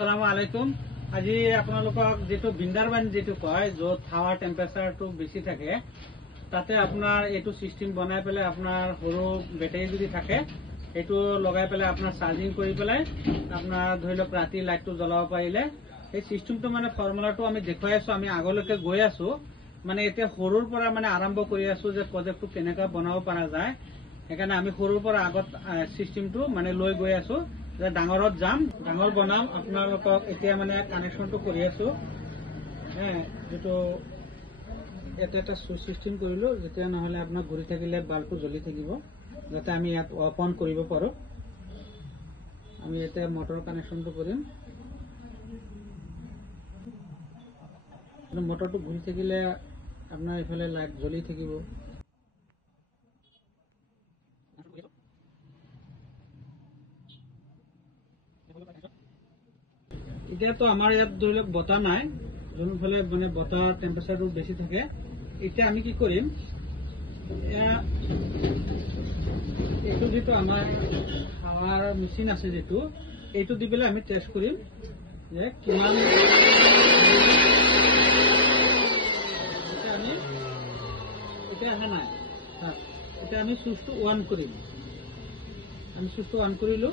আসসালামু আলাইকুম। আজি আপোনালোকক যেটো বিন্দাৰবান যেটো কয় য'ত হাৱাৰ টেম্পাৰেচাৰটো বেছি থাকে তাতে আপোনাৰ এইটো সিস্টেম বনাই পেলাই আপোনাৰ সৰু বেটাৰী যদি থাকে এইটো লগাই পেলাই আপোনাৰ চাৰ্জিং কৰি পেলাই আপোনাৰ ধৰি লওক ৰাতি লাইটটো জ্বলাব পাৰিলে এই সিস্টেমটো মানে ফৰ্মুলাটো আমি দেখুৱাই আছো। আমি আগলৈকে গৈ আছো, মানে এতিয়া সৰুৰ পৰা মানে আৰম্ভ কৰি আছো যে প্ৰজেক্টটো কেনেকৈ বনাব পৰা যায়। সেইকাৰণে আমি সৰুৰ পৰা আগত সিস্টেমটো মানে লৈ গৈ আছো যে ডাঙৰত যাম, ডাঙৰ বনাম। আপোনালোকক এতিয়া মানে কানেকশ্যনটো কৰি আছো। যেটো এটা এটা সুইচ সিস্টেম কৰিলো, যেতিয়া নহলে আপোনাৰ ঘূৰি থাকিলে বাল্বটো জ্বলি থাকিব, যাতে আমি ইয়াত অফ অন কৰিব পাৰো। আমি এতিয়া মটৰ কানেকশ্যনটো কৰিম। মটৰটো ঘূৰি থাকিলে আপোনাৰ ইফালে লাইট জ্বলি থাকিব। এতিয়াতো আমাৰ ইয়াত ধৰি লওক বতাহ নাই, যোনফালে মানে বতাহ টেম্পাৰেচাৰটো বেছি থাকে। এতিয়া আমি কি কৰিম, এইটো যেটো আমাৰ হাৱাৰ মেচিন আছে যেটো, এইটো দি পেলাই আমি টেষ্ট কৰিম যে কিমান। এতিয়া আহা নাই, এতিয়া আমি সুইচটো অন কৰিম। আমি সুইচটো অন কৰিলো।